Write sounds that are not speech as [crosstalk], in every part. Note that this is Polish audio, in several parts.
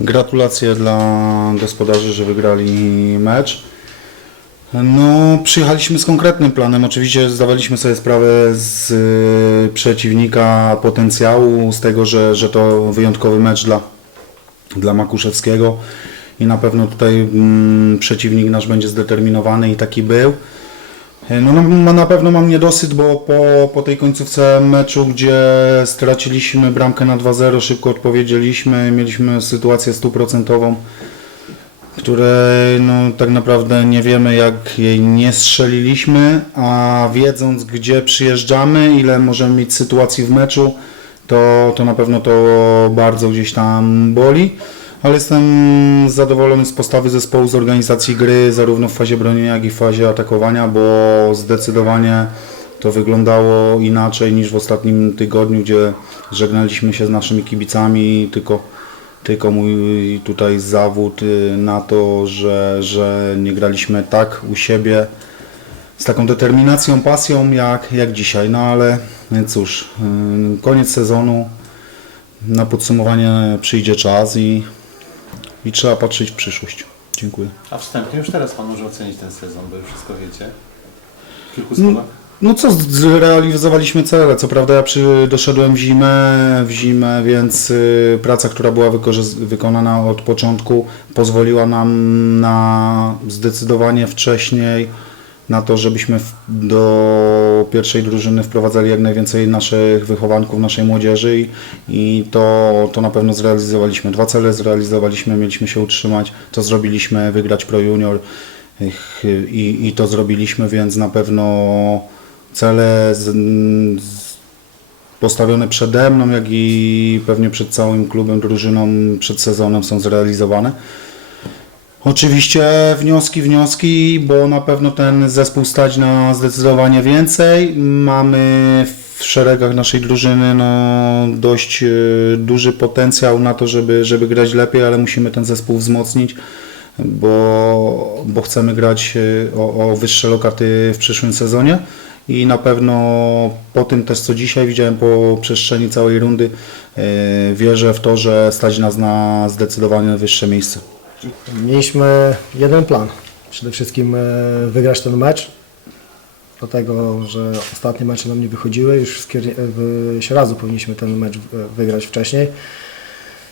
Gratulacje dla gospodarzy, że wygrali mecz. No, przyjechaliśmy z konkretnym planem. Oczywiście zdawaliśmy sobie sprawę z przeciwnika, potencjału, z tego, że, że to wyjątkowy mecz dla, dla Makuszewskiego i na pewno tutaj mm, przeciwnik nasz będzie zdeterminowany i taki był. No, no ma- na pewno mam niedosyt, bo po, po tej końcówce meczu, gdzie straciliśmy bramkę na 2-0, szybko odpowiedzieliśmy, mieliśmy sytuację stuprocentową, której no, tak naprawdę nie wiemy jak jej nie strzeliliśmy, a wiedząc gdzie przyjeżdżamy, ile możemy mieć sytuacji w meczu, to, to na pewno to bardzo gdzieś tam boli. Ale jestem zadowolony z postawy zespołu, z organizacji gry, zarówno w fazie bronienia, jak i w fazie atakowania, bo zdecydowanie to wyglądało inaczej niż w ostatnim tygodniu, gdzie żegnaliśmy się z naszymi kibicami, tylko, tylko mój tutaj zawód y, na to, że, że nie graliśmy tak u siebie z taką determinacją, pasją jak, jak dzisiaj. No ale cóż, y, koniec sezonu, na podsumowanie przyjdzie czas i, i trzeba patrzeć w przyszłość. Dziękuję. A wstępnie już teraz Pan może ocenić ten sezon, bo już wszystko wiecie. W kilku No, słowach. No co, zrealizowaliśmy cele. Co prawda ja przy, doszedłem w zimę, w zimę, więc y, praca, która była wykonana od początku pozwoliła nam na zdecydowanie wcześniej na to, żebyśmy do pierwszej drużyny wprowadzali jak najwięcej naszych wychowanków, naszej młodzieży i, i to, to na pewno zrealizowaliśmy. Dwa cele zrealizowaliśmy, mieliśmy się utrzymać, to zrobiliśmy, wygrać Pro Junior i, i to zrobiliśmy, więc na pewno cele z, z, postawione przede mną, jak i pewnie przed całym klubem, drużyną, przed sezonem są zrealizowane. Oczywiście wnioski, wnioski, bo na pewno ten zespół stać na zdecydowanie więcej. Mamy w szeregach naszej drużyny no, dość e, duży potencjał na to, żeby, żeby grać lepiej, ale musimy ten zespół wzmocnić, bo, bo chcemy grać e, o, o wyższe lokaty w przyszłym sezonie. I na pewno po tym też co dzisiaj widziałem po przestrzeni całej rundy, e, wierzę w to, że stać nas na zdecydowanie wyższe miejsce. Mieliśmy jeden plan. Przede wszystkim e, wygrać ten mecz. Dlatego, że ostatnie mecze nam nie wychodziły. Już w powinniśmy ten mecz e, wygrać wcześniej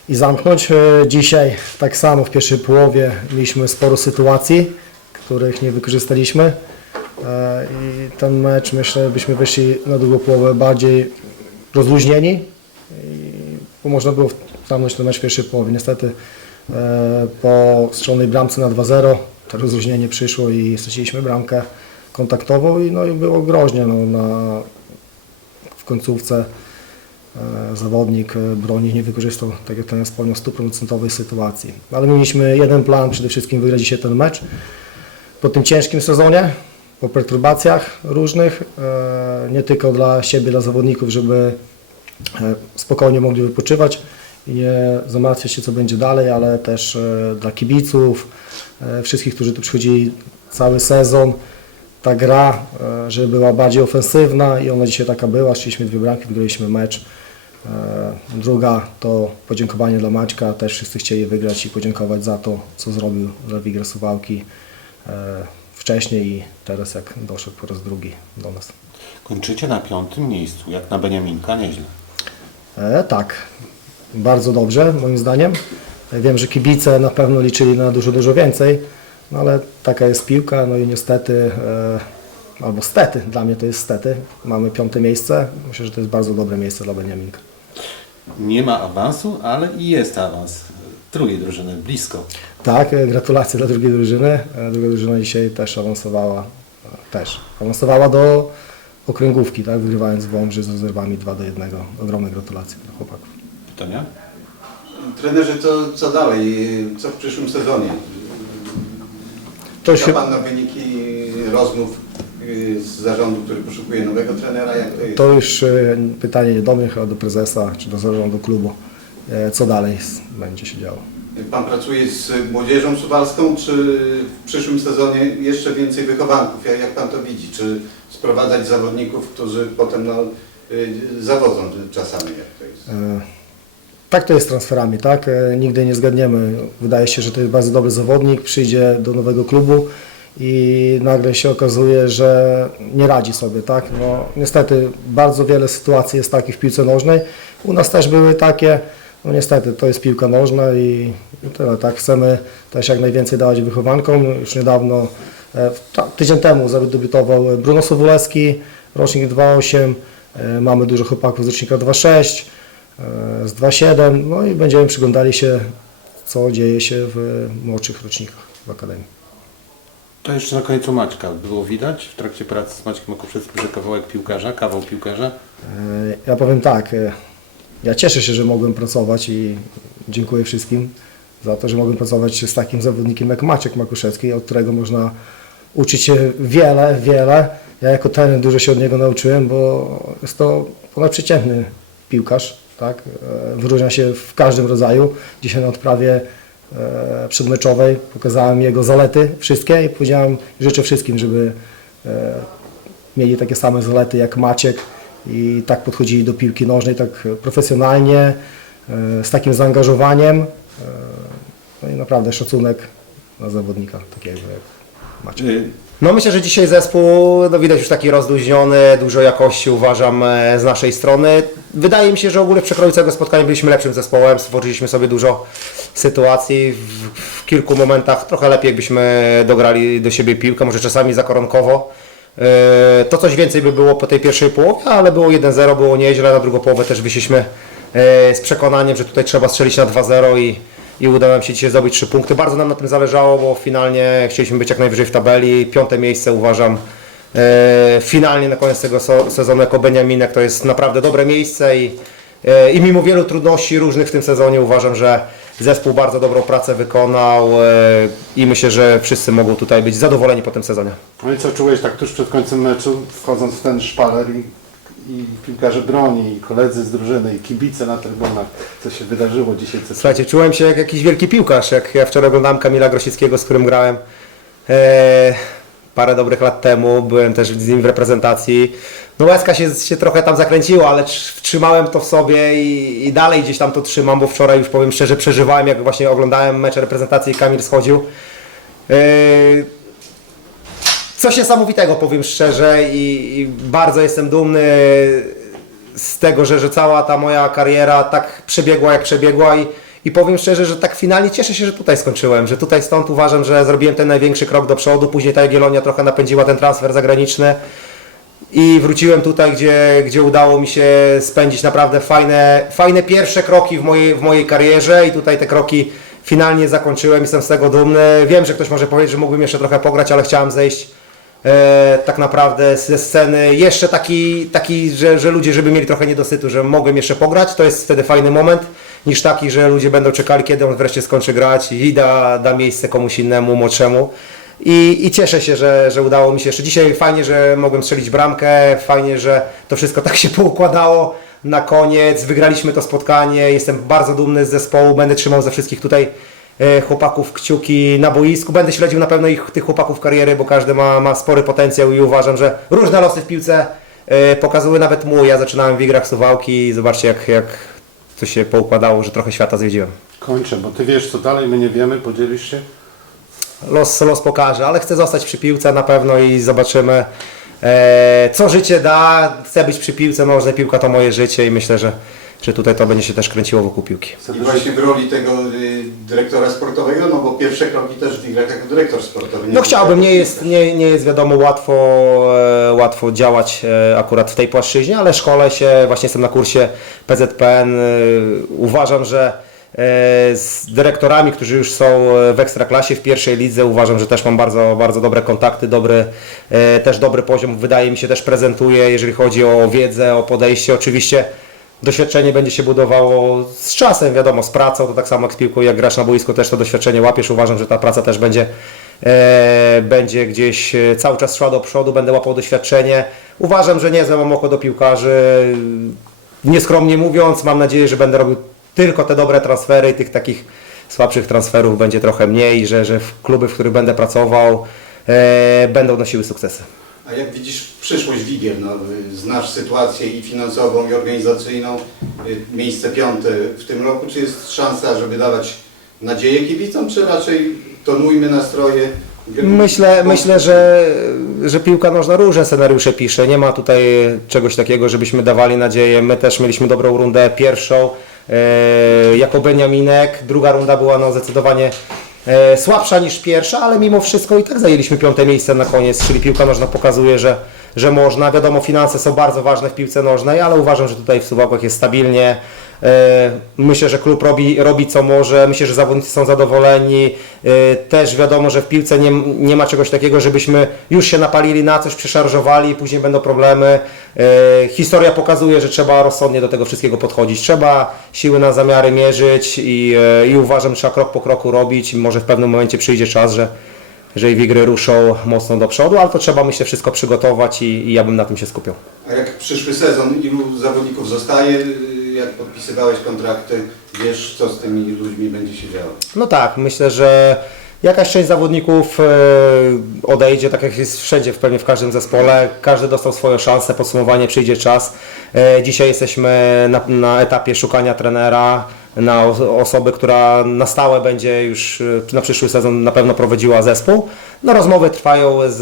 i zamknąć. E, Dzisiaj tak samo w pierwszej połowie mieliśmy sporo sytuacji, których nie wykorzystaliśmy. I ten mecz myślę, byśmy wyszli na drugą połowę bardziej rozluźnieni. I można było zamknąć ten mecz w pierwszej połowie. Niestety po strzelonej bramce na 2-0 to rozluźnienie przyszło i straciliśmy bramkę kontaktową i, no, i było groźnie. No, na, w końcówce e, zawodnik e, broni nie wykorzystał, tak jak ten wspomniał, stuprocentowej sytuacji. Ale mieliśmy jeden plan, przede wszystkim wygrać dzisiaj ten mecz. Po tym ciężkim sezonie, po perturbacjach różnych, e, nie tylko dla siebie, dla zawodników, żeby e, spokojnie mogli wypoczywać nie zamartwiać się, co będzie dalej, ale też e, dla kibiców, e, wszystkich, którzy tu przychodzili cały sezon. Ta gra, e, żeby była bardziej ofensywna i ona dzisiaj taka była. Szliśmy dwie bramki, wygraliśmy mecz. Druga to podziękowanie dla Maćka. Też wszyscy chcieli wygrać i podziękować za to, co zrobił dla Wigry Suwałki wcześniej i teraz jak doszedł po raz drugi do nas. Kończycie na piątym miejscu, jak na Beniaminka, nieźle. E, tak, bardzo dobrze moim zdaniem. Wiem, że kibice na pewno liczyli na dużo, dużo więcej, no ale taka jest piłka, no i niestety, e, albo stety, dla mnie to jest stety, mamy piąte miejsce. Myślę, że to jest bardzo dobre miejsce dla Beniaminka. Nie ma awansu, ale i jest awans drugiej drużyny, blisko. Tak, e, gratulacje dla drugiej drużyny. E, Druga drużyna dzisiaj też awansowała, też awansowała do okręgówki, tak, wygrywając w Wąbrzy z rezerwami 2 do 1. Ogromne gratulacje dla chłopaków. Pytania? Trenerze, to co dalej? Co w przyszłym sezonie? To chyba- Pan na wyniki rozmów y, z zarządu, który poszukuje nowego trenera? Jak to jest? To już e, pytanie nie do mnie, chyba do prezesa czy do zarządu klubu. E, Co dalej będzie się działo? Pan pracuje z młodzieżą suwalską, czy w przyszłym sezonie jeszcze więcej wychowanków? Jak, jak Pan to widzi? Czy sprowadzać zawodników, którzy potem no, y, zawodzą czasami? Jak to jest? E, tak to jest z transferami, tak? E, Nigdy nie zgadniemy. Wydaje się, że to jest bardzo dobry zawodnik, przyjdzie do nowego klubu i nagle się okazuje, że nie radzi sobie, tak? No, niestety bardzo wiele sytuacji jest takich w piłce nożnej. U nas też były takie, no niestety to jest piłka nożna i tyle, tak? Chcemy też jak najwięcej dawać wychowankom. Już niedawno, e, tydzień temu zadebiutował Bruno Sowoleski, rocznik 2.8, e, mamy dużo chłopaków z rocznika 2.6, e, z 2.7, no i będziemy przyglądali się, co dzieje się w młodszych rocznikach w Akademii. To jeszcze na końcu Maćka. Było widać w trakcie pracy z Maćkiem Okuszewskim, że kawałek piłkarza, kawał piłkarza. E, Ja powiem tak, e, ja cieszę się, że mogłem pracować i dziękuję wszystkim za to, że mogłem pracować z takim zawodnikiem jak Maciek Makuszewski, od którego można uczyć się wiele, wiele. Ja jako trener dużo się od niego nauczyłem, bo jest to ponadprzeciętny piłkarz, tak? E, Wyróżnia się w każdym rodzaju. Dzisiaj na odprawie e, przedmeczowej pokazałem jego zalety wszystkie i powiedziałem, życzę wszystkim, żeby e, mieli takie same zalety jak Maciek i tak podchodzili do piłki nożnej, tak profesjonalnie, z takim zaangażowaniem. No i naprawdę szacunek na zawodnika takiego jak Maciek. Y, No myślę, że dzisiaj zespół, no widać już taki rozluźniony, dużo jakości uważam z naszej strony. Wydaje mi się, że ogólnie w przekroju całego spotkania byliśmy lepszym zespołem, stworzyliśmy sobie dużo sytuacji, w, w kilku momentach trochę lepiej jakbyśmy dograli do siebie piłkę, może czasami zakoronkowo. E, To coś więcej by było po tej pierwszej połowie, ale było 1-0, było nieźle, na drugą połowę też wyszliśmy e, z przekonaniem, że tutaj trzeba strzelić na 2-0 i, i udało nam się dzisiaj zdobyć 3 punkty. Bardzo nam na tym zależało, bo finalnie chcieliśmy być jak najwyżej w tabeli. Piąte miejsce uważam finalnie na koniec tego sezonu jako Beniaminek to jest naprawdę dobre miejsce i, e, i mimo wielu trudności różnych w tym sezonie uważam, że zespół bardzo dobrą pracę wykonał e, i myślę, że wszyscy mogą tutaj być zadowoleni po tym sezonie. No i co czułeś tak tuż przed końcem meczu, wchodząc w ten szpaler i, i piłkarze broni, i koledzy z drużyny, i kibice na trybunach, co się wydarzyło dzisiaj? Co Słuchajcie, czułem się jak jakiś wielki piłkarz, jak ja wczoraj oglądałem Kamila Grosickiego, z którym grałem e, parę dobrych lat temu, byłem też z nim w reprezentacji. No łezka się, się trochę tam zakręciła, ale tr- trzymałem to w sobie i, i dalej gdzieś tam to trzymam, bo wczoraj już powiem szczerze przeżywałem, jak właśnie oglądałem mecz reprezentacji i Kamil schodził. E, coś niesamowitego powiem szczerze i, i bardzo jestem dumny z tego, że, że cała ta moja kariera tak przebiegła jak przebiegła i, i powiem szczerze, że tak finalnie cieszę się, że tutaj skończyłem, że tutaj stąd uważam, że zrobiłem ten największy krok do przodu, później ta Jagiellonia trochę napędziła ten transfer zagraniczny. I wróciłem tutaj, gdzie, gdzie udało mi się spędzić naprawdę fajne, fajne pierwsze kroki w mojej, w mojej karierze. I tutaj te kroki finalnie zakończyłem, jestem z tego dumny. Wiem, że ktoś może powiedzieć, że mógłbym jeszcze trochę pograć, ale chciałem zejść e, tak naprawdę ze sceny. Jeszcze taki, taki że, że ludzie, żeby mieli trochę niedosytu, że mogłem jeszcze pograć, to jest wtedy fajny moment, niż taki, że ludzie będą czekali, kiedy on wreszcie skończy grać i da, da miejsce komuś innemu, młodszemu. I, I cieszę się, że, że udało mi się jeszcze dzisiaj. Fajnie, że mogłem strzelić bramkę, fajnie, że to wszystko tak się [laughs] poukładało na koniec. Wygraliśmy to spotkanie, jestem bardzo dumny z zespołu, będę trzymał ze wszystkich tutaj e, chłopaków kciuki na boisku. Będę śledził na pewno ich, tych chłopaków kariery, bo każdy ma, ma spory potencjał i uważam, że różne losy w piłce e, pokazały nawet mój. Ja zaczynałem w igrach Suwałki i zobaczcie jak, jak to się poukładało, że trochę świata zwiedziłem. Kończę, bo Ty wiesz co dalej, my nie wiemy, podzielisz się? los, los pokaże, ale chcę zostać przy piłce na pewno i zobaczymy, co życie da. Chcę być przy piłce, nożna piłka to moje życie i myślę, że, że tutaj to będzie się też kręciło wokół piłki. I właśnie w roli tego y, dyrektora sportowego, no bo pierwsze kroki też w igrach jako dyrektor sportowy. No chciałbym, nie jest, nie, nie jest wiadomo łatwo, e, łatwo działać e, akurat w tej płaszczyźnie, ale szkole się, właśnie jestem na kursie PZPN, e, uważam, że e, z dyrektorami, którzy już są w ekstraklasie, w pierwszej lidze, uważam, że też mam bardzo, bardzo dobre kontakty, dobry, e, też dobry poziom, wydaje mi się też prezentuje, jeżeli chodzi o wiedzę, o podejście, oczywiście doświadczenie będzie się budowało z czasem, wiadomo, z pracą, to tak samo jak z piłką, jak grasz na boisku, też to doświadczenie łapiesz. Uważam, że ta praca też będzie, e, będzie gdzieś e, cały czas szła do przodu, będę łapał doświadczenie. Uważam, że niezłe mam oko do piłkarzy. Nieskromnie mówiąc, mam nadzieję, że będę robił tylko te dobre transfery i tych takich słabszych transferów będzie trochę mniej, że, że w kluby, w których będę pracował, e, będą nosiły sukcesy. A jak widzisz przyszłość Wigier? No, znasz sytuację i finansową, i organizacyjną. Y, Miejsce piąte w tym roku. Czy jest szansa, żeby dawać nadzieję kibicom, czy raczej tonujmy nastroje? Myślę, myślę że, że piłka nożna różne scenariusze pisze. Nie ma tutaj czegoś takiego, żebyśmy dawali nadzieję. My też mieliśmy dobrą rundę pierwszą e, jako Beniaminek. Druga runda była no, zdecydowanie e, słabsza niż pierwsza, ale mimo wszystko i tak zajęliśmy piąte miejsce na koniec, czyli piłka nożna pokazuje, że, że można. Wiadomo, finanse są bardzo ważne w piłce nożnej, ale uważam, że tutaj w Suwałkach jest stabilnie. E, Myślę, że klub robi, robi co może, myślę, że zawodnicy są zadowoleni. E, Też wiadomo, że w piłce nie, nie ma czegoś takiego, żebyśmy już się napalili na coś, przeszarżowali i później będą problemy. E, Historia pokazuje, że trzeba rozsądnie do tego wszystkiego podchodzić. Trzeba siły na zamiary mierzyć i, i uważam, że trzeba krok po kroku robić. Może w pewnym momencie przyjdzie czas, że, że i Wigry ruszą mocno do przodu, ale to trzeba myślę wszystko przygotować i, i ja bym na tym się skupiał. A jak przyszły sezon, ilu zawodników zostaje? Jak podpisywałeś kontrakty, wiesz co z tymi ludźmi będzie się działo? No tak, myślę, że jakaś część zawodników e, odejdzie, tak jak jest wszędzie, pewnie w każdym zespole. Każdy dostał swoją szansę, podsumowanie przyjdzie czas. E, Dzisiaj jesteśmy na, na etapie szukania trenera, na osoby, która na stałe będzie już e, na przyszły sezon na pewno prowadziła zespół. No rozmowy trwają z,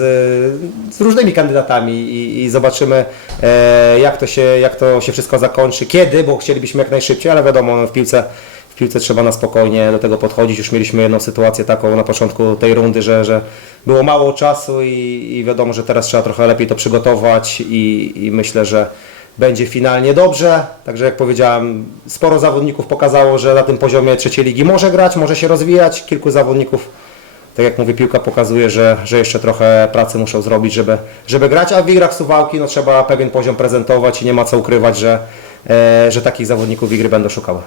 z różnymi kandydatami i, i zobaczymy e, jak to, się, jak to się wszystko zakończy, kiedy, bo chcielibyśmy jak najszybciej, ale wiadomo, no, w piłce w piłce trzeba na spokojnie do tego podchodzić. Już mieliśmy jedną sytuację taką na początku tej rundy, że, że było mało czasu i, i wiadomo, że teraz trzeba trochę lepiej to przygotować i, i myślę, że będzie finalnie dobrze. Także jak powiedziałem, sporo zawodników pokazało, że na tym poziomie trzeciej ligi może grać, może się rozwijać. Kilku zawodników, tak jak mówię, piłka pokazuje, że, że jeszcze trochę pracy muszą zrobić, żeby, żeby grać, a w igrach Suwałki no, trzeba pewien poziom prezentować i nie ma co ukrywać, że, e, że takich zawodników w igry będą szukały.